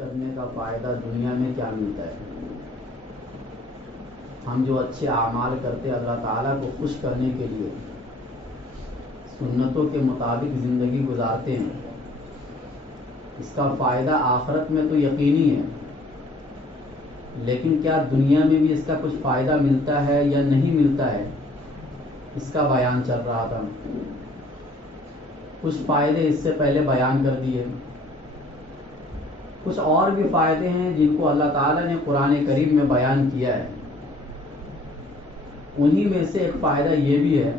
کرنے کا فائدہ دنیا میں کیا ملتا ہے؟ ہم جو اچھے اعمال کرتے ہیں اللہ تعالیٰ کو خوش کرنے کے لیے سنتوں کے مطابق زندگی گزارتے ہیں، اس کا فائدہ آخرت میں تو یقینی ہے، لیکن کیا دنیا میں بھی اس کا کچھ فائدہ ملتا ہے یا نہیں ملتا ہے، اس کا بیان چل رہا تھا۔ کچھ فائدے اس سے پہلے بیان کر دیے، کچھ اور بھی فائدے ہیں جن کو اللہ تعالیٰ نے قرآن کریم میں بیان کیا ہے۔ انہی میں سے ایک فائدہ یہ بھی ہے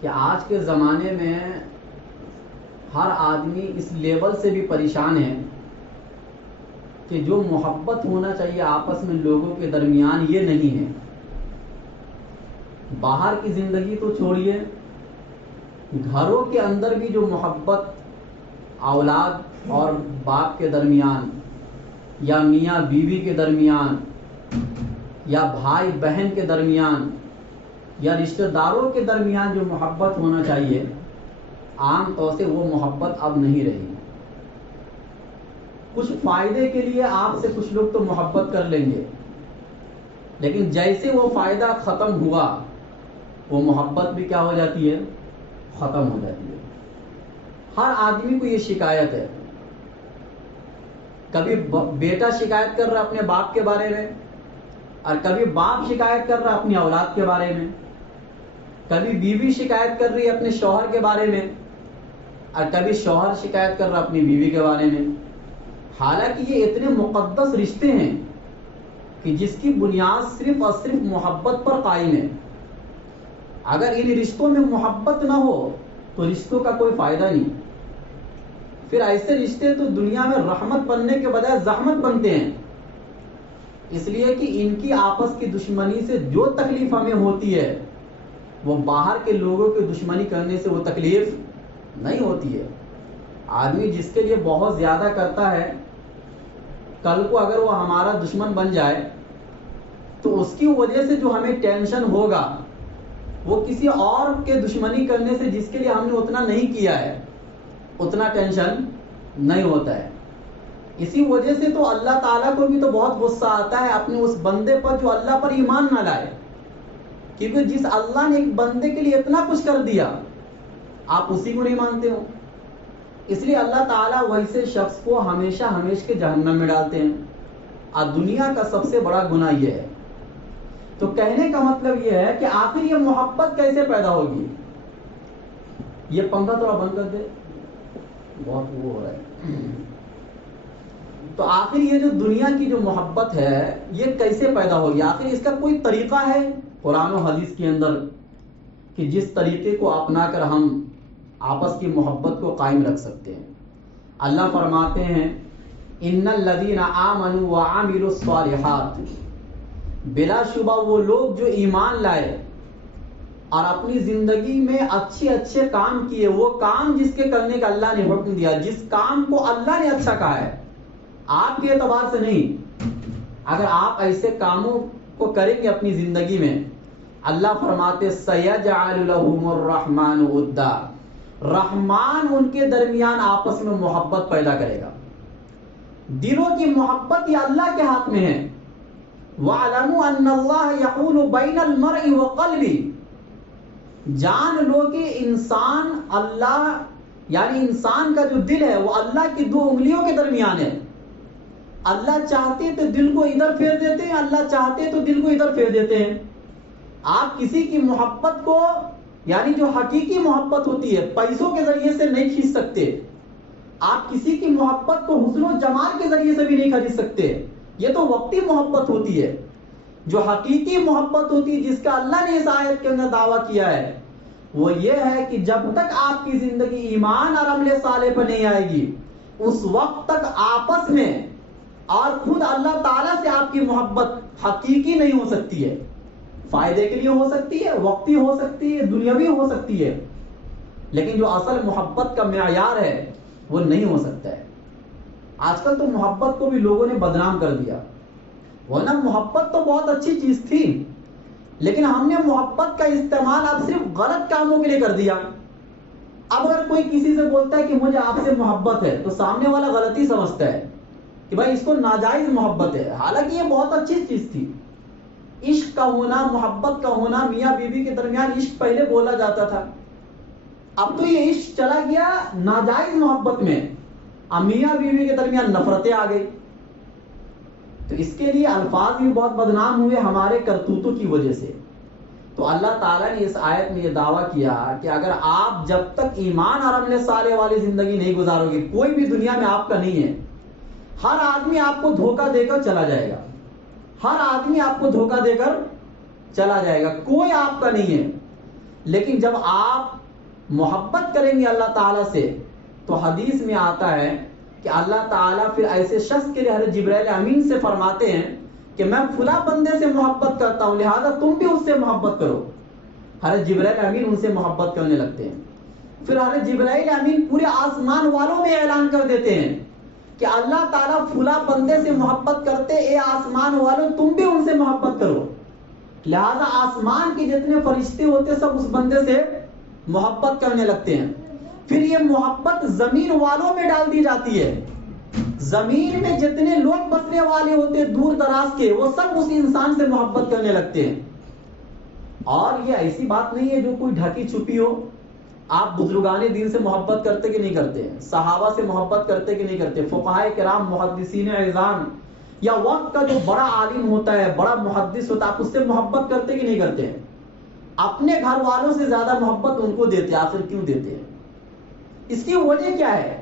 کہ آج کے زمانے میں ہر آدمی اس لیول سے بھی پریشان ہے کہ جو محبت ہونا چاہیے آپس میں لوگوں کے درمیان یہ نہیں ہے۔ باہر کی زندگی تو چھوڑیے، گھروں کے اندر بھی جو محبت اولاد اور باپ کے درمیان یا میاں بیوی کے درمیان یا بھائی بہن کے درمیان یا رشتہ داروں کے درمیان جو محبت ہونا چاہیے، عام طور سے وہ محبت اب نہیں رہی۔ کچھ فائدے کے لیے آپ سے کچھ لوگ تو محبت کر لیں گے، لیکن جیسے وہ فائدہ ختم ہوا وہ محبت بھی کیا ہو جاتی ہے؟ ختم ہو جاتی ہے۔ ہر آدمی کو یہ شکایت ہے، کبھی بیٹا شکایت کر رہا اپنے باپ کے بارے میں، اور کبھی باپ شکایت کر رہا اپنی اولاد کے بارے میں، کبھی بیوی شکایت کر رہی ہے اپنے شوہر کے بارے میں، اور کبھی شوہر شکایت کر رہا اپنی بیوی کے بارے میں۔ حالانکہ یہ اتنے مقدس رشتے ہیں کہ جس کی بنیاد صرف اور صرف محبت پر قائم ہے۔ اگر ان رشتوں میں محبت نہ ہو تو رشتوں کا کوئی فائدہ نہیں۔ پھر ایسے رشتے تو دنیا میں رحمت بننے کے بجائے زحمت بنتے ہیں، اس لیے کہ ان کی آپس کی دشمنی سے جو تکلیف ہمیں ہوتی ہے وہ باہر کے لوگوں کی دشمنی کرنے سے وہ تکلیف نہیں ہوتی ہے۔ آدمی جس کے لیے بہت زیادہ کرتا ہے، کل کو اگر وہ ہمارا دشمن بن جائے تو اس کی وجہ سے جو ہمیں ٹینشن ہوگا وہ کسی اور کے دشمنی کرنے سے جس کے لیے ہم نے اتنا نہیں کیا ہے اتنا ٹینشن نہیں ہوتا ہے۔ اسی وجہ سے تو اللہ تعالیٰ کو بھی تو بہت غصہ آتا ہے اپنے اس بندے پر جو اللہ پر ایمان نہ لائے، کیونکہ جس اللہ نے ایک بندے کے لیے اتنا کچھ کر دیا آپ اسی کو نہیں مانتے ہو، اس لیے اللہ تعالیٰ ویسے شخص کو ہمیشہ کے جہنم میں ڈالتے ہیں۔ اور دنیا کا سب سے بڑا گناہ یہ ہے۔ تو کہنے کا مطلب یہ ہے کہ آخر یہ محبت کیسے پیدا ہوگی؟ یہ پنکھا تھوڑا بند کر دے، بہت وہ ہو رہا ہے۔ تو آخر یہ جو دنیا کی جو محبت ہے یہ کیسے پیدا ہوگی؟ آخر اس کا کوئی طریقہ ہے قرآن و حدیث کے اندر کہ جس طریقے کو اپنا کر ہم آپس کی محبت کو قائم رکھ سکتے ہیں؟ اللہ فرماتے ہیں ان الذین آمنوا وعملوا الصالحات، بلا شبہ وہ لوگ جو ایمان لائے اور اپنی زندگی میں اچھے کام کیے، وہ کام جس کے کرنے کا اللہ نے حکم دیا، جس کام کو اللہ نے اچھا کہا ہے، آپ کے اعتبار سے نہیں۔ اگر آپ ایسے کاموں کو کریں گے اپنی زندگی میں، اللہ فرماتے سَيَجْعَلُ لَهُمُ الرَّحْمَنُ وُدًّا، رحمان ان کے درمیان آپس میں محبت پیدا کرے گا۔ دلوں کی محبت یہ اللہ کے ہاتھ میں ہے۔ وَاعْلَمُوا أَنَّ اللَّهَ يَحُولُ بَيْنَ الْمَرْءِ وَقَلْبِهِ، جان لو کہ انسان اللہ یعنی انسان کا جو دل ہے وہ اللہ کی دو انگلیوں کے درمیان ہے۔ اللہ چاہتے تو دل کو ادھر پھیر دیتے ہیں، اللہ چاہتے تو دل کو ادھر پھیر دیتے ہیں۔ آپ کسی کی محبت کو یعنی جو حقیقی محبت ہوتی ہے پیسوں کے ذریعے سے نہیں کھینچ سکتے، آپ کسی کی محبت کو حسن و جمال کے ذریعے سے بھی نہیں خرید سکتے، یہ تو وقتی محبت ہوتی ہے۔ جو حقیقی محبت ہوتی ہے جس کا اللہ نے اس آیت کے اندر دعویٰ کیا ہے وہ یہ ہے کہ جب تک آپ کی زندگی ایمان اور عمل صالح پر نہیں آئے گی اس وقت تک آپس میں اور خود اللہ تعالیٰ سے آپ کی محبت حقیقی نہیں ہو سکتی ہے۔ فائدے کے لیے ہو سکتی ہے، وقتی ہو سکتی ہے، دنیاوی ہو سکتی ہے، لیکن جو اصل محبت کا معیار ہے وہ نہیں ہو سکتا ہے۔ آج کل تو محبت کو بھی لوگوں نے بدنام کر دیا، ورنہ محبت تو بہت اچھی چیز تھی، لیکن ہم نے محبت کا استعمال اب صرف غلط کاموں کے لیے کر دیا۔ اب اگر کوئی کسی سے بولتا ہے کہ مجھے آپ سے محبت ہے تو سامنے والا غلطی سمجھتا ہے کہ بھائی اس کو ناجائز محبت ہے، حالانکہ یہ بہت اچھی چیز تھی۔ عشق کا ہونا، محبت کا ہونا، میاں بیوی کے درمیان عشق پہلے بولا جاتا تھا، اب تو یہ عشق چلا گیا ناجائز محبت میں، اب میاں بیوی کے درمیان نفرتیں آ گئی۔ تو اس کے لیے الفاظ بھی بہت بدنام ہوئے ہمارے کرتوتوں کی وجہ سے۔ تو اللہ تعالیٰ نے اس آیت میں یہ دعویٰ کیا کہ اگر آپ جب تک ایمان اور عمل صالح والی زندگی نہیں گزارو گے، کوئی بھی دنیا میں آپ کا نہیں ہے۔ ہر آدمی آپ کو دھوکہ دے کر چلا جائے گا، ہر آدمی آپ کو دھوکہ دے کر چلا جائے گا، کوئی آپ کا نہیں ہے۔ لیکن جب آپ محبت کریں گے اللہ تعالیٰ سے، تو حدیث میں آتا ہے کہ اللہ تعالیٰ پھر ایسے شخص کے لیے حضرت جبرائیل امین سے فرماتے ہیں کہ میں فلاں بندے سے محبت کرتا ہوں، لہذا تم بھی اس سے محبت کرو۔ حضرت جبرائیل امین ان سے محبت کرنے لگتے ہیں۔ پھر حضرت جبرائیل امین پورے آسمان والوں میں اعلان کر دیتے ہیں کہ اللہ تعالیٰ فلاں بندے سے محبت کرتے، اے آسمان والوں تم بھی ان سے محبت کرو۔ لہذا آسمان کے جتنے فرشتے ہوتے سب اس بندے سے محبت کرنے لگتے ہیں۔ پھر یہ محبت زمین والوں میں ڈال دی جاتی ہے، زمین میں جتنے لوگ بسنے والے ہوتے دور دراز کے، وہ سب اس انسان سے محبت کرنے لگتے ہیں۔ اور یہ ایسی بات نہیں ہے جو کوئی ڈھکی چھپی ہو۔ آپ بزرگان دین سے محبت کرتے کہ نہیں کرتے؟ صحابہ سے محبت کرتے کہ نہیں کرتے؟ فقہاء کرام، محدثین اعظام، یا وقت کا جو بڑا عالم ہوتا ہے، بڑا محدث ہوتا ہے، آپ اس سے محبت کرتے کہ نہیں کرتے؟ اپنے گھر والوں سے زیادہ محبت ان کو دیتے، آخر کیوں دیتے ہیں؟ اس کی وجہ کیا ہے؟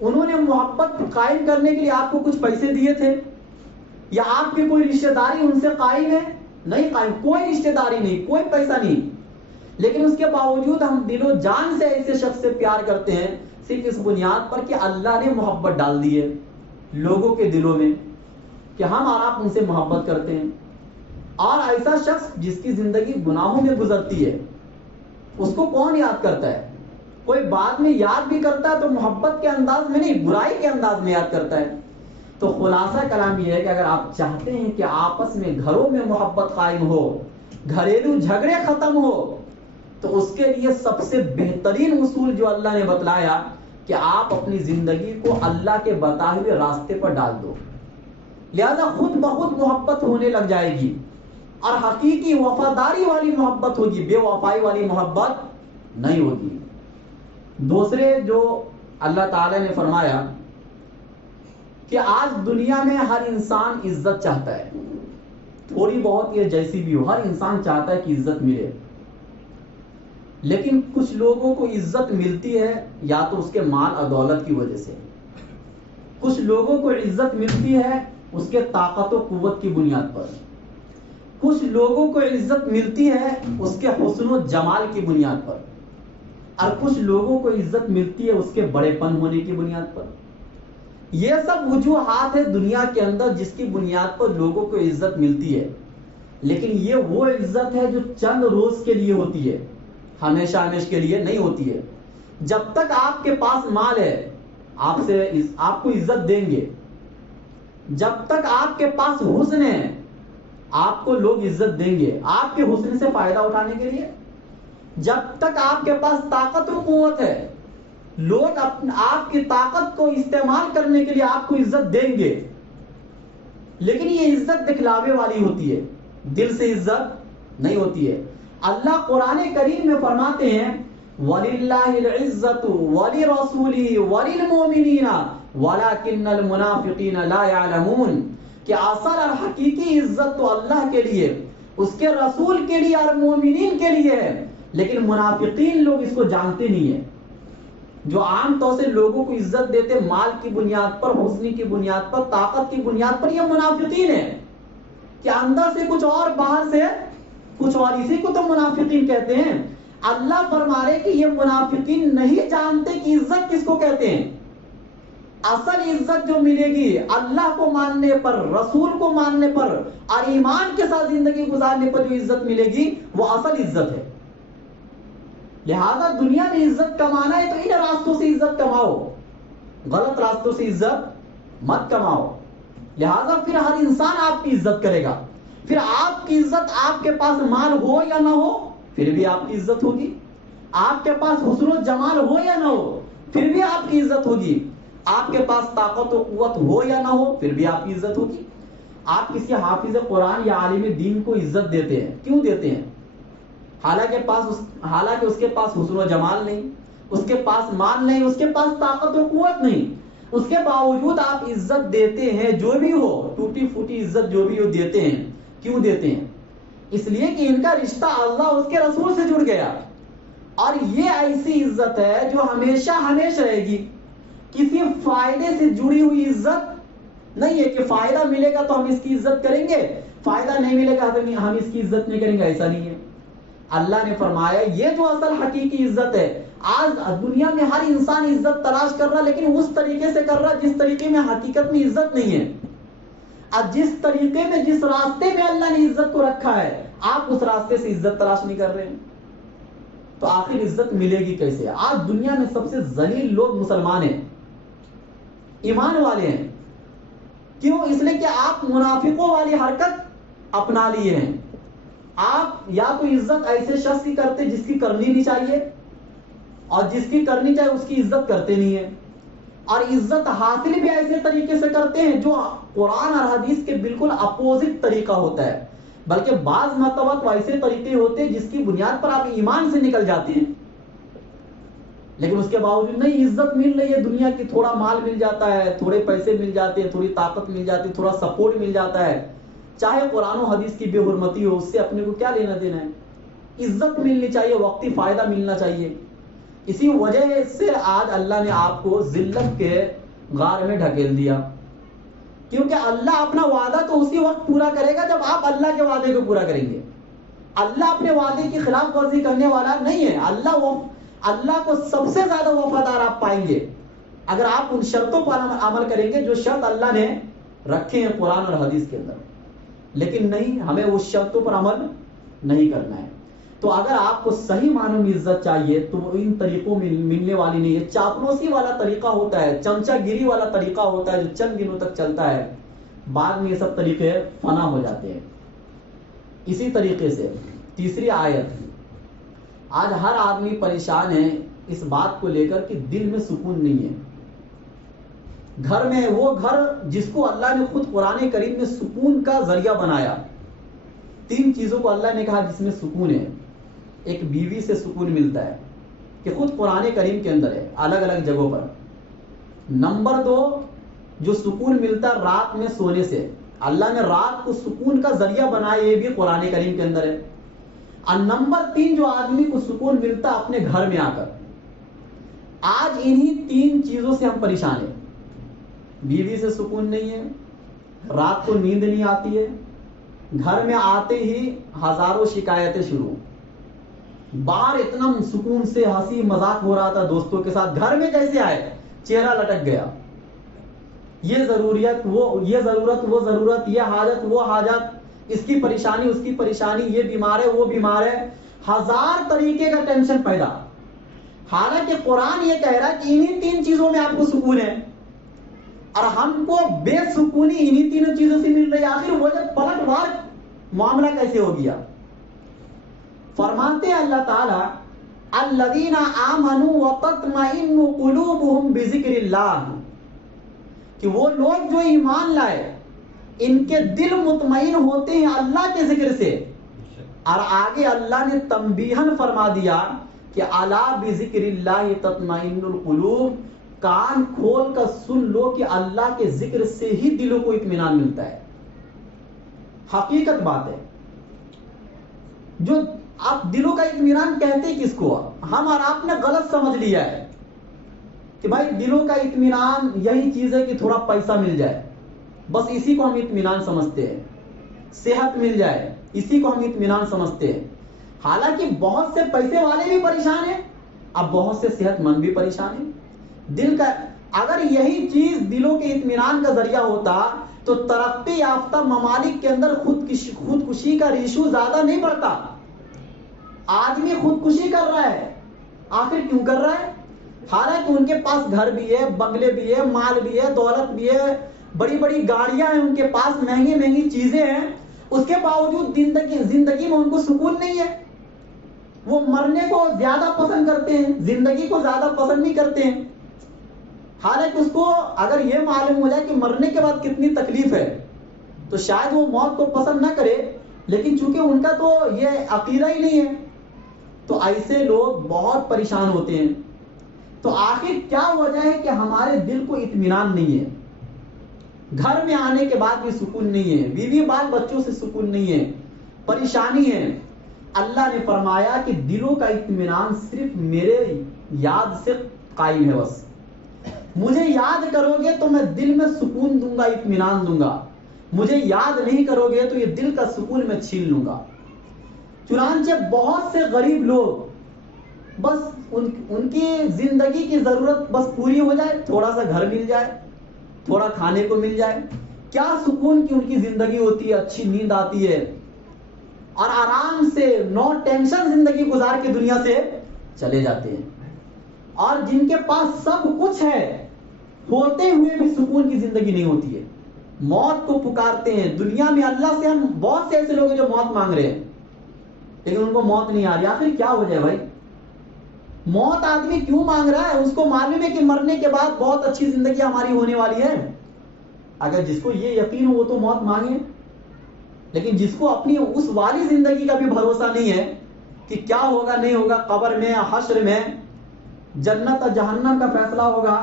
انہوں نے محبت قائم کرنے کے لیے آپ کو کچھ پیسے دیے تھے، یا آپ کی کوئی رشتہ داری ان سے قائم ہے؟ نہیں قائم، کوئی رشتہ داری نہیں، کوئی پیسہ نہیں، لیکن اس کے باوجود ہم دل و جان سے ایسے شخص سے پیار کرتے ہیں صرف اس بنیاد پر کہ اللہ نے محبت ڈال دی ہے لوگوں کے دلوں میں کہ ہم اور آپ ان سے محبت کرتے ہیں۔ اور ایسا شخص جس کی زندگی گناہوں میں گزرتی ہے، اس کو کون یاد کرتا ہے؟ کوئی بعد میں یاد بھی کرتا ہے تو محبت کے انداز میں نہیں، برائی کے انداز میں یاد کرتا ہے۔ تو خلاصہ کلام یہ ہے کہ اگر آپ چاہتے ہیں کہ آپس میں گھروں میں محبت قائم ہو، گھریلو جھگڑے ختم ہو، تو اس کے لیے سب سے بہترین اصول جو اللہ نے بتلایا کہ آپ اپنی زندگی کو اللہ کے بتائے ہوئے راستے پر ڈال دو، لہذا خود بخود محبت ہونے لگ جائے گی، اور حقیقی وفاداری والی محبت ہوگی، بے وفائی والی محبت نہیں ہوگی۔ دوسرے جو اللہ تعالی نے فرمایا کہ آج دنیا میں ہر انسان عزت چاہتا ہے، تھوڑی بہت یہ جیسی بھی ہو، ہر انسان چاہتا ہے کہ عزت ملے، لیکن کچھ لوگوں کو عزت ملتی ہے یا تو اس کے مال اور دولت کی وجہ سے، کچھ لوگوں کو عزت ملتی ہے اس کے طاقت و قوت کی بنیاد پر، کچھ لوگوں کو عزت ملتی ہے اس کے حسن و جمال کی بنیاد پر، اور کچھ لوگوں کو عزت ملتی ہے اس کے بڑے پن ہونے کی بنیاد پر۔ یہ سب وجوہات ہے دنیا کے اندر جس کی بنیاد پر لوگوں کو عزت ملتی ہے، لیکن یہ وہ عزت ہے جو چند روز کے لیے ہوتی ہے، ہمیشہ ہمیشہ کے لیے نہیں ہوتی ہے۔ جب تک آپ کے پاس مال ہے آپ کو عزت دیں گے، جب تک آپ کے پاس حسن ہے آپ کو لوگ عزت دیں گے، آپ کے حسن سے فائدہ اٹھانے کے لیے۔ جب تک آپ کے پاس طاقت و قوت ہے لوگ آپ کی طاقت کو استعمال کرنے کے لیے آپ کو عزت دیں گے، لیکن یہ عزت دکھلاوے والی ہوتی ہے، دل سے عزت نہیں ہوتی ہے۔ اللہ قرآن کریم میں فرماتے ہیں وَلِلَّهِ الْعِزَّةُ وَلِرَسُولِهِ وَلِلْمُؤْمِنِينَ وَلَكِنَّ الْمُنَافِقِينَ لَا يَعْلَمُونَ، کہ اصل اور حقیقی عزت تو اللہ کے لیے، اس کے رسول کے لیے اور مومنین کے لیے ہے، لیکن منافقین لوگ اس کو جانتے نہیں ہیں۔ جو عام طور سے لوگوں کو عزت دیتے مال کی بنیاد پر، حسن کی بنیاد پر، طاقت کی بنیاد پر، یہ منافقین ہیں کہ اندر سے کچھ اور باہر سے کچھ اور، اسی کو تو منافقین کہتے ہیں۔ اللہ فرما رہے کہ یہ منافقین نہیں جانتے کہ عزت کس کو کہتے ہیں۔ اصل عزت جو ملے گی اللہ کو ماننے پر، رسول کو ماننے پر اور ایمان کے ساتھ زندگی گزارنے پر جو عزت ملے گی وہ اصل عزت ہے۔ لہذا دنیا میں عزت کمانا ہے تو ان راستوں سے عزت کماؤ، غلط راستوں سے عزت مت کماؤ، لہذا پھر ہر انسان آپ کی عزت کرے گا۔ پھر آپ کی عزت، آپ کے پاس مال ہو یا نہ ہو پھر بھی آپ کی عزت ہوگی، آپ کے پاس حسن و جمال ہو یا نہ ہو پھر بھی آپ کی عزت ہوگی، آپ کے پاس طاقت و قوت ہو یا نہ ہو پھر بھی آپ کی عزت ہوگی۔ آپ کسی حافظ قرآن یا عالم دین کو عزت دیتے ہیں، کیوں دیتے ہیں؟ حالانکہ اس کے پاس حسن و جمال نہیں، اس کے پاس مال نہیں، اس کے پاس طاقت و قوت نہیں، اس کے باوجود آپ عزت دیتے ہیں، جو بھی ہو ٹوٹی پھوٹی عزت جو بھی ہو دیتے ہیں۔ کیوں دیتے ہیں؟ اس لیے کہ ان کا رشتہ اللہ اس کے رسول سے جڑ گیا، اور یہ ایسی عزت ہے جو ہمیشہ ہمیشہ رہے گی۔ کسی فائدے سے جڑی ہوئی عزت نہیں ہے کہ فائدہ ملے گا تو ہم اس کی عزت کریں گے، فائدہ نہیں ملے گا تو ہم اس کی عزت نہیں کریں گے، ایسا نہیں ہے۔ اللہ نے فرمایا یہ جو اصل حقیقی عزت ہے، آج دنیا میں ہر انسان عزت تلاش کر رہا لیکن اس طریقے سے کر رہا جس طریقے میں حقیقت میں عزت نہیں ہے۔ اب جس طریقے میں جس راستے میں اللہ نے عزت کو رکھا ہے آپ اس راستے سے عزت تلاش نہیں کر رہے ہیں تو آخر عزت ملے گی کیسے؟ آج دنیا میں سب سے ذلیل لوگ مسلمان ہیں، ایمان والے ہیں۔ کیوں؟ اس لیے کہ آپ منافقوں والی حرکت اپنا لیے ہیں۔ آپ یا تو عزت ایسے شخص کی کرتے جس کی کرنی نہیں چاہیے، اور جس کی کرنی چاہیے اس کی عزت کرتے نہیں ہیں، اور عزت حاصل بھی ایسے طریقے سے کرتے ہیں جو قرآن اور حدیث کے بالکل اپوزٹ طریقہ ہوتا ہے، بلکہ بعض مرتبہ تو ایسے طریقے ہوتے ہیں جس کی بنیاد پر آپ ایمان سے نکل جاتے ہیں، لیکن اس کے باوجود نہیں عزت مل رہی ہے دنیا کی، تھوڑا مال مل جاتا ہے، تھوڑے پیسے مل جاتے ہیں، تھوڑی طاقت مل جاتی ہے، تھوڑا سپورٹ مل جاتا ہے، چاہے قرآن و حدیث کی بے حرمتی ہو، اس سے اپنے کو کیا لینا دینا ہے؟ عزت ملنی چاہیے، وقتی فائدہ ملنا چاہیے۔ اسی وجہ سے آج اللہ نے آپ کو ذلت کے غار میں ڈھکیل دیا، کیونکہ اللہ اپنا وعدہ تو اسی وقت پورا کرے گا جب آپ اللہ کے وعدے کو پورا کریں گے۔ اللہ اپنے وعدے کی خلاف ورزی کرنے والا نہیں ہے۔ اللہ کو سب سے زیادہ وفادار آپ پائیں گے اگر آپ ان شرطوں پر عمل کریں گے جو شرط اللہ نے رکھے ہیں قرآن اور حدیث کے اندر، لیکن نہیں، ہمیں اس شرطوں پر عمل نہیں کرنا ہے۔ تو اگر آپ کو صحیح معنوں میں عزت چاہیے تو وہ ان طریقوں میں ملنے والی نہیں ہے۔ چاپلوسی والا طریقہ ہوتا ہے، چمچا گیری والا طریقہ ہوتا ہے جو چند دنوں تک چلتا ہے، بعد میں یہ سب طریقے فنا ہو جاتے ہیں۔ اسی طریقے سے تیسری آیت، آج ہر آدمی پریشان ہے اس بات کو لے کر کہ دل میں سکون نہیں ہے۔ گھر میں وہ گھر جس کو اللہ نے خود قرآن کریم میں سکون کا ذریعہ بنایا، تین چیزوں کو اللہ نے کہا جس میں سکون ہے۔ ایک بیوی سے سکون ملتا ہے کہ خود قرآن کریم کے اندر ہے الگ الگ جگہوں پر۔ نمبر 2 جو سکون ملتا ہے رات میں سونے سے، اللہ نے رات کو سکون کا ذریعہ بنایا، یہ بھی قرآن کریم کے اندر ہے۔ اور نمبر 3 جو آدمی کو سکون ملتا ہے اپنے گھر میں آ کر۔ آج انہی 3 چیزوں سے ہم پریشان ہیں۔ بیوی سے سکون نہیں ہے، رات کو نیند نہیں آتی ہے، گھر میں آتے ہی ہزاروں شکایتیں شروع۔ باہر اتنا سکون سے ہنسی مذاق ہو رہا تھا دوستوں کے ساتھ، گھر میں جیسے آئے چہرہ لٹک گیا، یہ ضروریت وہ ضرورت، یہ حاجت وہ حاجت، اس کی پریشانی اس کی پریشانی، یہ بیمار ہے وہ بیمار ہے، ہزار طریقے کا ٹینشن پیدا۔ حالانکہ قرآن یہ کہہ رہا ہے کہ انہی 3 چیزوں میں آپ کو سکون ہے، اور ہم کو بے سکونی انہی 3 چیزوں سے مل رہی ہے۔ آخر وجہ پلٹ وار معاملہ کیسے ہو گیا؟ فرماتے ہیں اللہ تعالی الذین آمنوا وتطمئن قلوبهم بذکر اللہ، کہ وہ لوگ جو ایمان لائے ان کے دل مطمئن ہوتے ہیں اللہ کے ذکر سے۔ اور آگے اللہ نے تنبیہن فرما دیا کہ الا بذکر اللہ تطمئن القلوب، کان کھول کر سن لو کہ اللہ کے ذکر سے ہی دلوں کو اطمینان ملتا ہے۔ حقیقت بات ہے، جو آپ دلوں کا اطمینان کہتے کس کو؟ ہم اور آپ نے غلط سمجھ لیا ہے کہ بھائی دلوں کا اطمینان یہی چیز ہے کہ تھوڑا پیسہ مل جائے، بس اسی کو ہم اطمینان سمجھتے ہیں، صحت مل جائے اسی کو ہم اطمینان سمجھتے ہیں۔ حالانکہ بہت سے پیسے والے بھی پریشان ہیں، اب بہت سے صحت مند بھی پریشان ہیں۔ دل کا اگر یہی چیز دلوں کے اطمینان کا ذریعہ ہوتا تو ترقی یافتہ ممالک کے اندر خودکشی کا ریشو زیادہ نہیں بڑھتا۔ آدمی خودکشی کر رہا ہے، آخر کیوں کر رہا ہے؟ حالانکہ ان کے پاس گھر بھی ہے، بنگلے بھی ہے، مال بھی ہے، دولت بھی ہے، بڑی بڑی گاڑیاں ہیں ان کے پاس، مہنگی مہنگی چیزیں ہیں، اس کے باوجود زندگی میں ان کو سکون نہیں ہے۔ وہ مرنے کو زیادہ پسند کرتے ہیں، زندگی کو زیادہ پسند نہیں کرتے ہیں. حالانکہ اس کو اگر یہ معلوم ہو جائے کہ مرنے کے بعد کتنی تکلیف ہے تو شاید وہ موت کو پسند نہ کرے، لیکن چونکہ ان کا تو یہ عقیدہ ہی نہیں ہے تو ایسے لوگ بہت پریشان ہوتے ہیں. تو آخر کیا وجہ ہے کہ ہمارے دل کو اطمینان نہیں ہے، گھر میں آنے کے بعد بھی سکون نہیں ہے، بیوی بال بچوں سے سکون نہیں ہے، پریشانی ہے. اللہ نے فرمایا کہ دلوں کا اطمینان صرف میرے یاد سے قائم ہے. بس مجھے یاد کرو گے تو میں دل میں سکون دوں گا، اطمینان دوں گا. مجھے یاد نہیں کرو گے تو یہ دل کا سکون میں چھین لوں گا. چنانچہ بہت سے غریب لوگ بس ان کی زندگی کی ضرورت بس پوری ہو جائے، تھوڑا سا گھر مل جائے، تھوڑا کھانے کو مل جائے، کیا سکون کی ان کی زندگی ہوتی ہے، اچھی نیند آتی ہے اور آرام سے نو ٹینشن زندگی گزار کے دنیا سے چلے جاتے ہیں. اور جن کے پاس سب کچھ ہے ہوتے ہوئے بھی سکون کی زندگی نہیں ہوتی ہے، موت کو پکارتے ہیں. دنیا میں اللہ سے ہم بہت سے ایسے لوگ ہیں جو موت مانگ رہے ہیں لیکن ان کو موت نہیں آ رہی. آخر کیا وجہ ہے بھائی؟ موت آدمی کیوں مانگ رہا ہے؟ اس کو معلوم ہے کہ مرنے کے بعد بہت اچھی زندگی ہماری ہونے والی ہے. اگر جس کو یہ یقین ہو وہ تو موت مانگے، لیکن جس کو اپنی اس والی زندگی کا بھی بھروسہ نہیں ہے کہ کیا ہوگا نہیں ہوگا، قبر میں حشر میں جنت اور جہنم کا فیصلہ ہوگا،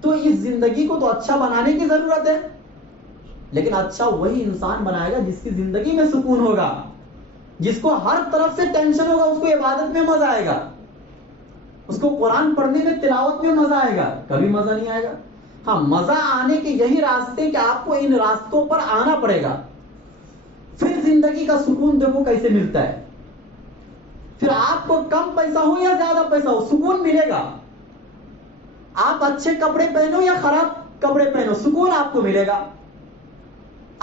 تو اس زندگی کو تو اچھا بنانے کی ضرورت ہے. لیکن اچھا وہی انسان بنائے گا جس کی زندگی میں سکون ہوگا، جس کو ہر طرف سے ٹینشن ہوگا. اس کو عبادت میں مزہ آئے گا، اس کو قرآن پڑھنے میں تلاوت میں مزہ آئے گا. کبھی مزہ نہیں آئے گا. ہاں، مزہ آنے کے یہی راستے کہ آپ کو ان راستوں پر آنا پڑے گا. پھر زندگی کا سکون دیکھو کیسے ملتا ہے. پھر آپ کو کم پیسہ ہو یا زیادہ پیسہ ہو سکون ملے گا. آپ اچھے کپڑے پہنو یا خراب کپڑے پہنو سکون آپ کو ملے گا.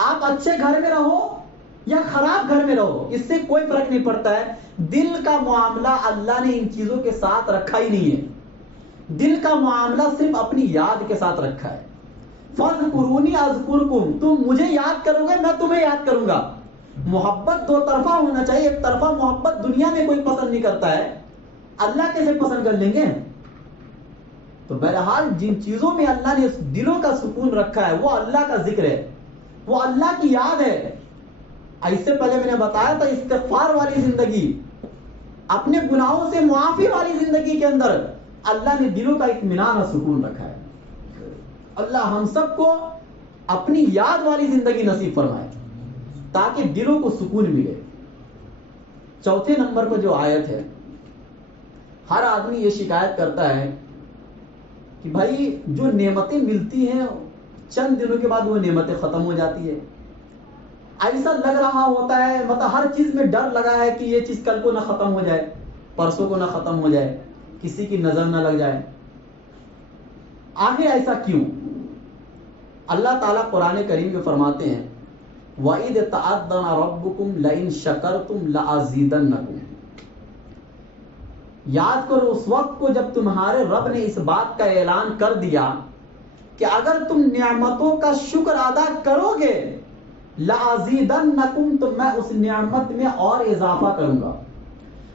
آپ اچھے گھر میں رہو یا خراب گھر میں رہو اس سے کوئی فرق نہیں پڑتا ہے. دل کا معاملہ اللہ نے ان چیزوں کے ساتھ رکھا ہی نہیں ہے. دل کا معاملہ صرف اپنی یاد کے ساتھ رکھا ہے. فَاذْكُرُونِي أَذْكُرْكُمْ، تم مجھے یاد کرو گے میں تمہیں یاد کروں گا. محبت دو طرفہ ہونا چاہیے. ایک طرفہ محبت دنیا میں کوئی پسند نہیں کرتا ہے، اللہ کیسے پسند کر لیں گے؟ تو بہرحال جن چیزوں میں اللہ نے دلوں کا سکون رکھا ہے وہ اللہ کا ذکر ہے، وہ اللہ کی یاد ہے. ایسے پہلے میں نے بتایا تھا استغفار والی زندگی، اپنے گناہوں سے معافی والی زندگی کے اندر اللہ نے دلوں کا اطمینان اور سکون رکھا ہے. اللہ ہم سب کو اپنی یاد والی زندگی نصیب فرمائے تاکہ دلوں کو سکون ملے. چوتھے نمبر پر جو آیت ہے، ہر آدمی یہ شکایت کرتا ہے کہ بھائی جو نعمتیں ملتی ہیں چند دنوں کے بعد وہ نعمتیں ختم ہو جاتی ہے. ایسا لگ رہا ہوتا ہے مطلب ہر چیز میں ڈر لگا ہے کہ یہ چیز کل کو نہ ختم ہو جائے، پرسوں کو نہ ختم ہو جائے، کسی کی نظر نہ لگ جائے. آخر ایسا کیوں؟ اللہ تعالیٰ قرآن کریم میں فرماتے ہیں وَإِذْ تَعَذَّنَ رَبُّكُمْ لَئِن شَكَرْتُمْ لَأَزِيدَنَّكُمْ. یاد کرو اس وقت کو جب تمہارے رب نے اس بات کا اعلان کر دیا کہ اگر تم نعمتوں کا شکر ادا کرو گے لَأَزِيدَنَّكُمْ، تو میں اس نعمت میں اور اضافہ کروں گا.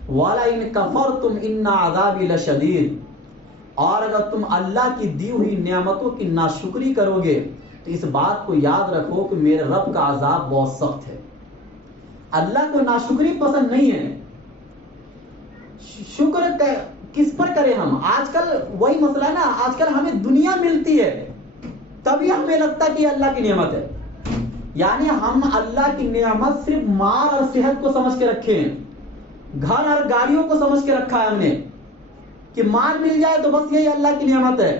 وَلَئِن كَفَرْتُمْ إِنَّ عَذَابِي لَشَدِيدٌ، اور اگر تم اللہ کی دی ہوئی نعمتوں کی ناشکری کرو گے تو اس بات کو یاد رکھو کہ میرے رب کا عذاب بہت سخت ہے. اللہ کو ناشکری پسند نہیں ہے. شکر کس پر کریں ہم؟ آج کل وہی مسئلہ ہے نا، آج کل ہمیں دنیا ملتی ہے تبھی ہمیں لگتا کہ یہ اللہ کی نعمت ہے. یعنی ہم اللہ کی نعمت صرف مال اور صحت کو سمجھ کے رکھے ہیں، گھر اور گاڑیوں کو سمجھ کے رکھا ہے ہم نے کہ مال مل جائے تو بس یہی اللہ کی نعمت ہے،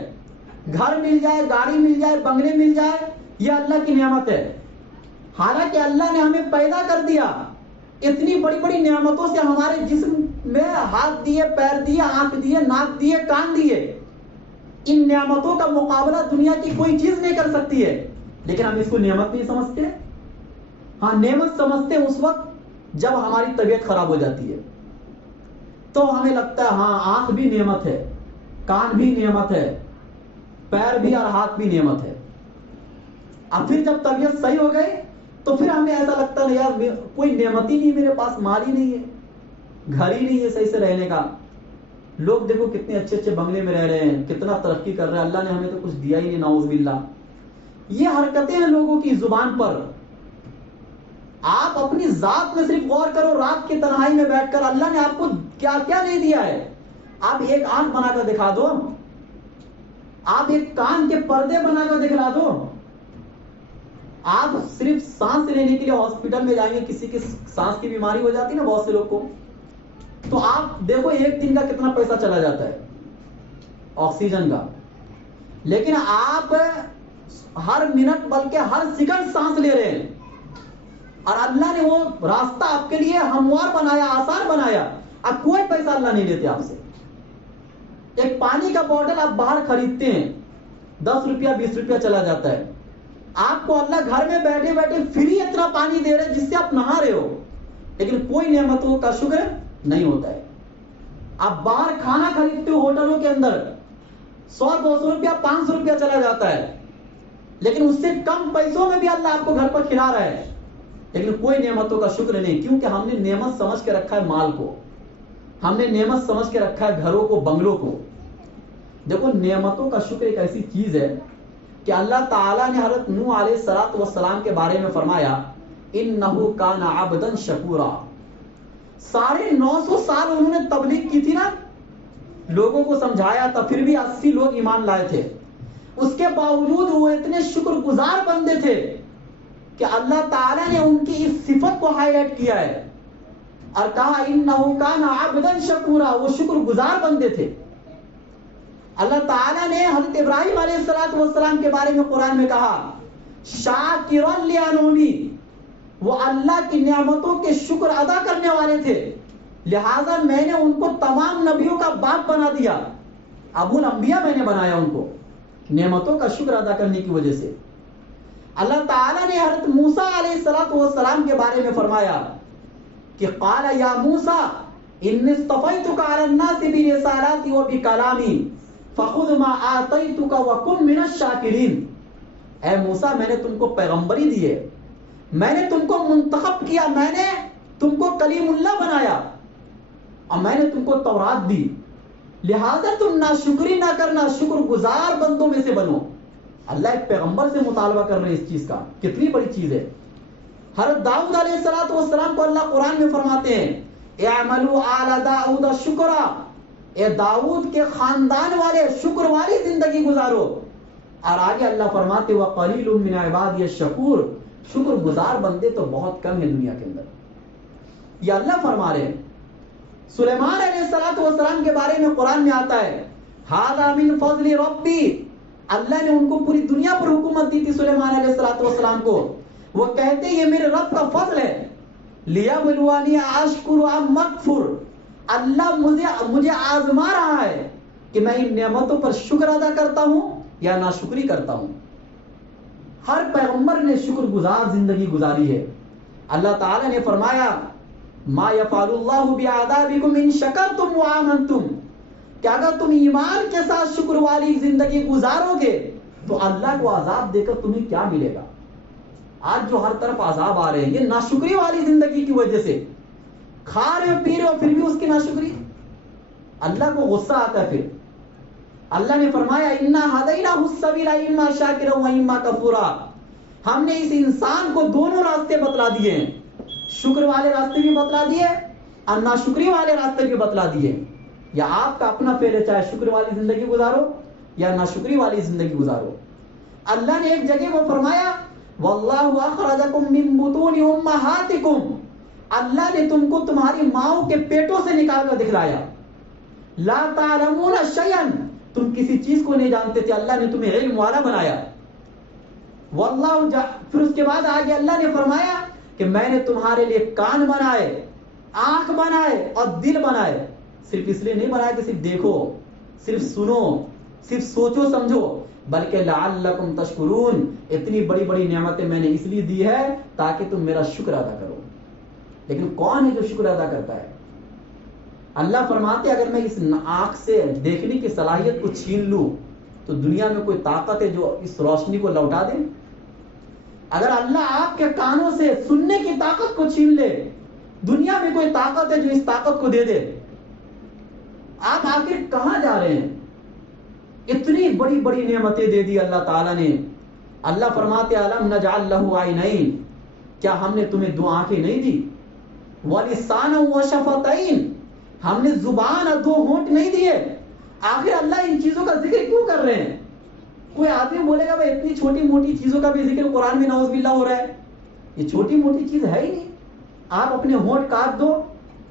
گھر مل جائے، گاڑی مل جائے، بنگلے مل جائے، یہ اللہ کی نعمت ہے. حالانکہ اللہ نے ہمیں پیدا کر دیا اتنی بڑی بڑی نعمتوں سے، ہمارے جسم میں ہاتھ دیے، پیر دیے، آنکھ دیے، ناک دیے، کان دیے. ان نعمتوں کا مقابلہ دنیا کی کوئی چیز نہیں کر سکتی ہے، لیکن ہم اس کو نعمت نہیں سمجھتے. ہاں، نعمت سمجھتے اس وقت جب ہماری طبیعت خراب ہو جاتی ہے تو ہمیں لگتا ہے ہاں آنکھ بھی نعمت ہے، کان بھی نعمت ہے، پیر بھی اور ہاتھ بھی نعمت ہے. اب پھر جب طبیعت صحیح ہو گئی تو پھر ہمیں ایسا لگتا ہے یار کوئی نعمت ہی نہیں، میرے پاس مال ہی نہیں ہے، گھر ہی نہیں ہے صحیح سے رہنے کا. لوگ دیکھو کتنے اچھے اچھے بنگلے میں رہ رہے ہیں, کتنا ترقی کر رہے ہیں, اللہ نے ہمیں تو کچھ دیا ہی نہیں, نعوذ باللہ. یہ حرکتیں ہیں لوگوں کی زبان پر. آپ اپنی ذات میں صرف غور کرو, رات کی تنہائی میں بیٹھ کر اللہ نے آپ کو کیا کیا نہیں دیا ہے. آپ ایک آنکھ بنا کر دکھا دو, آپ ایک کان کے پردے بنا کر دکھلا دو. آپ صرف سانس لینے کے لیے ہاسپٹل میں جائیں گے, کسی کی سانس کی بیماری ہو جاتی ہے نا بہت سے لوگ کو, تو آپ دیکھو ایک دن کا کتنا پیسہ چلا جاتا ہے آکسیجن کا. لیکن آپ ہر منٹ بلکہ ہر سیکنڈ سانس لے رہے ہیں, اور اللہ نے وہ راستہ آپ کے لیے ہموار بنایا, آسان بنایا. اب کوئی پیسہ اللہ نہیں لیتے آپ سے. ایک پانی کا بوتل آپ باہر خریدتے ہیں, 10 روپیہ 20 روپیہ چلا جاتا ہے. آپ کو اللہ گھر میں بیٹھے بیٹھے فری اتنا پانی دے رہے جس سے آپ نہا رہے ہو, لیکن کوئی نعمتوں کا شکر نہیں ہوتا ہے. آپ باہر کھانا خریدتے ہو ہوٹلوں کے اندر, 100-200 روپیہ 500 روپیہ چلا جاتا ہے, لیکن اس سے کم پیسوں میں بھی اللہ آپ کو گھر پر کھلا رہا ہے, لیکن کوئی نعمتوں کا شکر نہیں. کیونکہ ہم نے نعمت سمجھ کے رکھا ہے مال کو, ہم نے نعمت سمجھ کے رکھا ہے گھروں کو, بنگلوں کو. دیکھو نعمتوں کا شکر ایک ایسی چیز ہے کہ اللہ تعالیٰ نے حضرت نوح علیہ السلام کے بارے میں فرمایا انہ کان عبدا شکورا. 950 سال انہوں نے تبلیغ کی تھی نا, لوگوں کو سمجھایا تھا, پھر بھی 80 لوگ ایمان لائے تھے. اس کے باوجود وہ اتنے شکر گزار بندے تھے کہ اللہ تعالیٰ نے ان کی اس صفت کو ہائی لائٹ کیا ہے اور کہا انہ کان عبدا شکورا, وہ شکر گزار بندے تھے. اللہ تعالیٰ نے حضرت ابراہیم علیہ السلام کے بارے میں قرآن میں کہا شاکرا لانعمی, وہ اللہ کی نعمتوں کے شکر ادا کرنے والے تھے, لہذا میں نے ان کو تمام نبیوں کا باپ بنا دیا, ابو الانبیاء میں نے بنایا ان کو نعمتوں کا شکر ادا کرنے کی وجہ سے. اللہ تعالیٰ نے حضرت موسیٰ علیہ السلام کے بارے میں فرمایا کہ قال یا موسیٰ انی اصطفیتک علی الناس برسالاتی وبکلامی فخذ ما آتیتک وکن من الشاکرین. اے موسیٰ میں نے تم کو پیغمبری دی ہے, میں نے تم کو منتخب کیا, میں نے تم کو کلیم اللہ بنایا, اور میں نے تم کو تورات دی, لہذا تم ناشکری نہ کرنا, شکر گزار بندوں میں سے بنو. اللہ ایک پیغمبر سے مطالبہ کر رہے ہیں اس چیز کا, کتنی بڑی چیز ہے. حضرت داؤد علیہ السلام کو اللہ قرآن میں فرماتے ہیں اعملوا آل داؤد شکرا, اے داؤد کے خاندان والے شکر والی زندگی گزارو. اور آگے اللہ فرماتے وقلیل من عبادی الشکور, شکر گزار بندے تو بہت کم ہیں دنیا کے اندر. یہ اللہ فرما رہے ہیں. سلیمان علیہ السلام کے بارے میں قرآن میں آتا ہے ھذا من فضل ربی, اللہ نے ان کو پوری دنیا پر حکومت دی تھی سلیمان علیہ السلام کو. وہ کہتے یہ میرے رب کا فضل ہے, لیبلونی اشکر ام اکفر, اللہ مجھے آزما رہا ہے کہ میں ان نعمتوں پر شکر ادا کرتا ہوں یا ناشکری کرتا ہوں. ہر پیغمبر نے شکر گزار زندگی گزاری ہے. اللہ تعالیٰ نے فرمایا ما یفعل اللہ بعذابکم ان شکرتم وآمنتم, کہ اگر تم ایمان کے ساتھ شکر والی زندگی گزارو گے تو اللہ کو عذاب دے کر تمہیں کیا ملے گا. آج جو ہر طرف عذاب آ رہے ہیں یہ ناشکری والی زندگی کی وجہ سے, کھا رہے ہو پی رہے ہو پھر بھی اس کی ناشکری, اللہ کو غصہ آتا ہے. پھر اللہ نے فرمایا انا ہدیناہ السبیل اما شاکرا و اما کفورا, ہم نے اس انسان کو دونوں راستے بتلا دیے ہیں, شکر والے راستے بھی بتلا دیے اور ناشکری والے راستے بھی بتلا دیے. یا آپ کا اپنا فعل ہے, چاہے شکر والی زندگی گزارو یا ناشکری والی زندگی گزارو. اللہ نے ایک جگہ وہ فرمایا واللہ اخرجکم من بطون امہاتکم, اللہ نے تم کو تمہاری ماؤں کے پیٹوں سے نکال کر دکھلایا. لا تعلمون شیئا, تم کسی چیز کو نہیں جانتے تھے, اللہ نے تمہیں علم والا بنایا. واللہ پھر اس کے بعد آگے اللہ نے فرمایا کہ میں نے تمہارے لیے کان بنائے, آنکھ بنائے اور دل بنائے. صرف اس لیے نہیں بنایا کہ صرف دیکھو, صرف سنو, صرف سوچو سمجھو, بلکہ لعلکم تشکرون, اتنی بڑی بڑی نعمتیں میں نے اس لیے دی ہے تاکہ تم میرا شکر ادا کرو. لیکن کون ہے جو شکر ادا کرتا ہے؟ اللہ فرماتے اگر میں اس آنکھ سے دیکھنے کی صلاحیت کو چھین لوں تو دنیا میں کوئی طاقت ہے جو اس روشنی کو لوٹا دے؟ اگر اللہ آپ کے کانوں سے سننے کی طاقت کو چھین لے, دنیا میں کوئی طاقت ہے جو اس طاقت کو دے دے؟ آپ آخر کہاں جا رہے ہیں؟ اتنی بڑی بڑی نعمتیں دے دی اللہ تعالیٰ نے. اللہ فرماتے الم نجعل لہ عینین، کیا ہم نے تمہیں دو آنکھیں نہیں دی؟ ولسانا وشفتین، ہم نے زبان اور دو ہونٹ نہیں دیے؟ آخر اللہ ان چیزوں کا ذکر کیوں کر رہے ہیں؟ کوئی آدمی بولے گا بھائی اتنی چھوٹی موٹی چیزوں کا بھی ذکر قرآن میں نعوذ باللہ ہو رہا ہے. یہ چھوٹی موٹی چیز ہے ہی نہیں. آپ اپنے ہونٹ کاٹ دو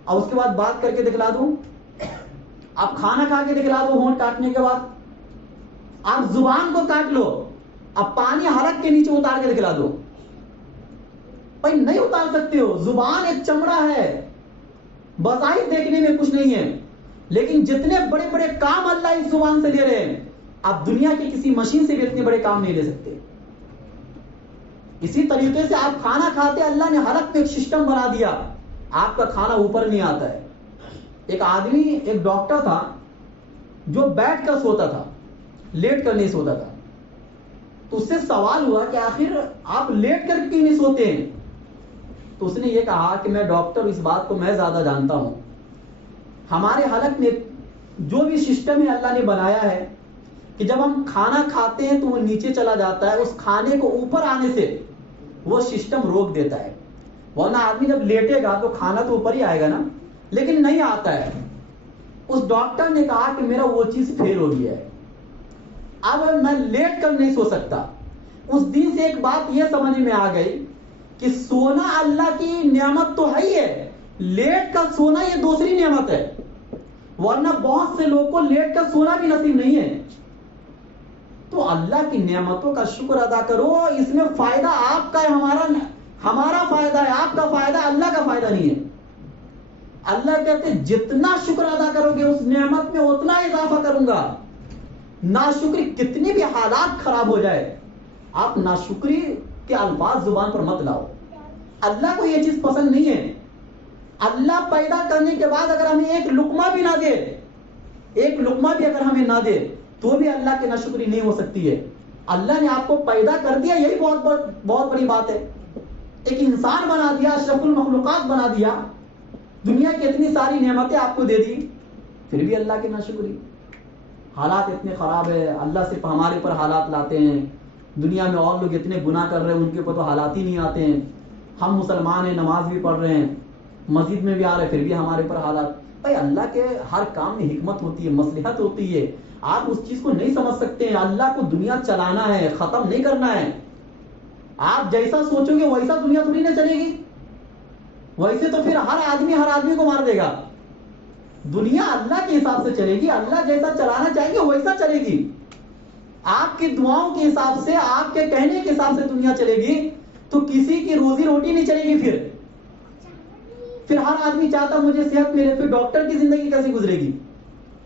اور اس کے بعد بات کر کے دکھلا دو. آپ کھانا کھا کے دکھلا دو ہونٹ کاٹنے کے بعد. آپ زبان کو کاٹ لو، اب پانی حلق کے نیچے اتار کے دکھلا دو. بھائی نہیں اتار سکتے ہو. زبان ایک چمڑا ہے، بظاہر دیکھنے میں کچھ نہیں ہے، لیکن جتنے بڑے بڑے کام اللہ اس زبان سے لے رہے ہیں، آپ دنیا کی کسی مشین سے بھی اتنے بڑے کام نہیں لے سکتے. اسی طریقے سے آپ کھانا کھاتے، اللہ نے حلق میں ایک سسٹم بنا دیا، آپ کا کھانا اوپر نہیں آتا ہے. ایک آدمی، ایک ڈاکٹر تھا جو بیٹھ کر سوتا تھا، لیٹ کر نہیں سوتا تھا. تو اس سے سوال ہوا کہ آخر آپ لیٹ کر کیوں نہیں سوتے ہیں؟ تو اس نے یہ کہا کہ میں ڈاکٹر، اس بات کو میں زیادہ جانتا ہوں. ہمارے حلق میں جو بھی سسٹم ہے اللہ نے بنایا ہے کہ جب ہم کھانا کھاتے ہیں تو وہ نیچے چلا جاتا ہے، اس کھانے کو اوپر آنے سے وہ سسٹم روک دیتا ہے. ورنہ آدمی جب لیٹے گا تو کھانا تو اوپر ہی آئے گا نا، لیکن نہیں آتا ہے. اس ڈاکٹر نے کہا کہ میرا وہ چیز فیل ہو گیا ہے، اب میں لیٹ کر نہیں سو سکتا. اس دن سے ایک بات یہ سمجھ میں آ گئی کہ سونا اللہ کی نعمت تو ہے ہی ہے، لیٹ کر سونا یہ دوسری نعمت ہے. ورنہ بہت سے لوگوں کو لیٹ کر سونا بھی نصیب نہیں ہے. تو اللہ کی نعمتوں کا شکر ادا کرو. اس میں فائدہ آپ کا ہے، ہمارا فائدہ ہے، آپ کا فائدہ، اللہ کا فائدہ نہیں ہے. اللہ کہتے ہیں جتنا شکر ادا کرو گے اس نعمت میں اتنا اضافہ کروں گا. ناشکری کتنی بھی حالات خراب ہو جائے، آپ ناشکری کے الفاظ زبان پر مت لاؤ. اللہ کو یہ چیز پسند نہیں ہے. اللہ پیدا کرنے کے بعد اگر ہمیں ایک لقمہ بھی نہ دے، ایک لقمہ بھی اگر ہمیں نہ دے تو بھی اللہ کی ناشکری نہیں ہو سکتی ہے. اللہ نے آپ کو پیدا کر دیا، یہی بہت بڑی بات ہے. ایک انسان بنا دیا، اشرف المخلوقات بنا دیا، دنیا کی اتنی ساری نعمتیں آپ کو دے دی، پھر بھی اللہ کی ناشکری. حالات اتنے خراب ہے، اللہ صرف ہمارے اوپر حالات لاتے ہیں. دنیا میں اور لوگ اتنے گناہ کر رہے ہیں، ان کے اوپر تو حالات ہی نہیں آتے ہیں. ہم مسلمان ہیں، نماز بھی پڑھ رہے ہیں، مسجد میں بھی آ رہے ہیں، پھر بھی ہمارے اوپر حالات. بھائی اللہ کے ہر کام میں حکمت ہوتی ہے، مصلحت ہوتی ہے. آپ اس چیز کو نہیں سمجھ سکتے ہیں. اللہ کو دنیا چلانا ہے، ختم نہیں کرنا ہے. آپ جیسا سوچو گے ویسا دنیا تھوڑی نہ چلے گی. ویسے تو پھر ہر آدمی کو مار دے گا. دنیا اللہ کے حساب سے چلے گی، اللہ جیسا چلانا چاہیں گے ویسا چلے گی. آپ کی دعاؤں کے حساب سے، آپ کے کہنے کے حساب سے دنیا چلے گی تو کسی کی روزی روٹی نہیں چلے گی. پھر ہر آدمی چاہتا مجھے صحت ملے، پھر ڈاکٹر کی زندگی کیسے گزرے گی؟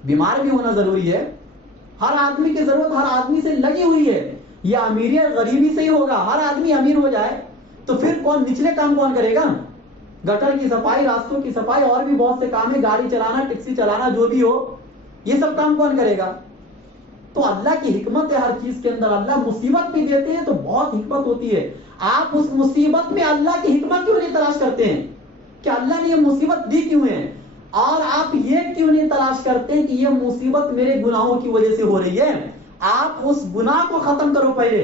بیمار بھی ہونا ضروری ہے. ہر آدمی کی ضرورت ہر آدمی سے لگی ہوئی ہے. یہ امیری اور غریبی سے ہی ہوگا. ہر آدمی امیر ہو جائے تو پھر نچلے کام کون کرے گا؟ گٹر کی صفائی، راستوں کی صفائی، اور بھی بہت سے کام ہے، گاڑی چلانا، ٹیکسی چلانا، جو بھی ہو، یہ سب کام کون کرے گا؟ تو اللہ کی حکمت ہے ہر چیز کے اندر. اللہ مصیبت بھی دیتے ہیں تو بہت حکمت ہوتی ہے. آپ اس مصیبت میں اللہ کی حکمت کیوں نہیں تلاش کرتے ہیں کہ اللہ نے یہ مصیبت دی کیوں ہے؟ اور آپ یہ کیوں نہیں تلاش کرتے کہ یہ مصیبت میرے گناہوں کی وجہ سے ہو رہی ہے؟ آپ اس گناہ کو ختم کرو پہلے،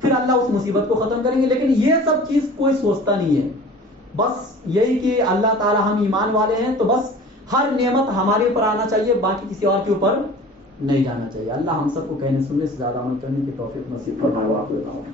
پھر اللہ اس مصیبت کو ختم کریں گے. لیکن یہ سب چیز کوئی سوچتا نہیں ہے. بس یہی کہ اللہ تعالی ہم ایمان والے ہیں تو بس ہر نعمت ہمارے اوپر آنا چاہیے، باقی کسی اور کے اوپر نہیں جانا چاہیے. اللہ ہم سب کو کہنے سننے سے زیادہ عمل کرنے کی توفیق نصیب فرمائے.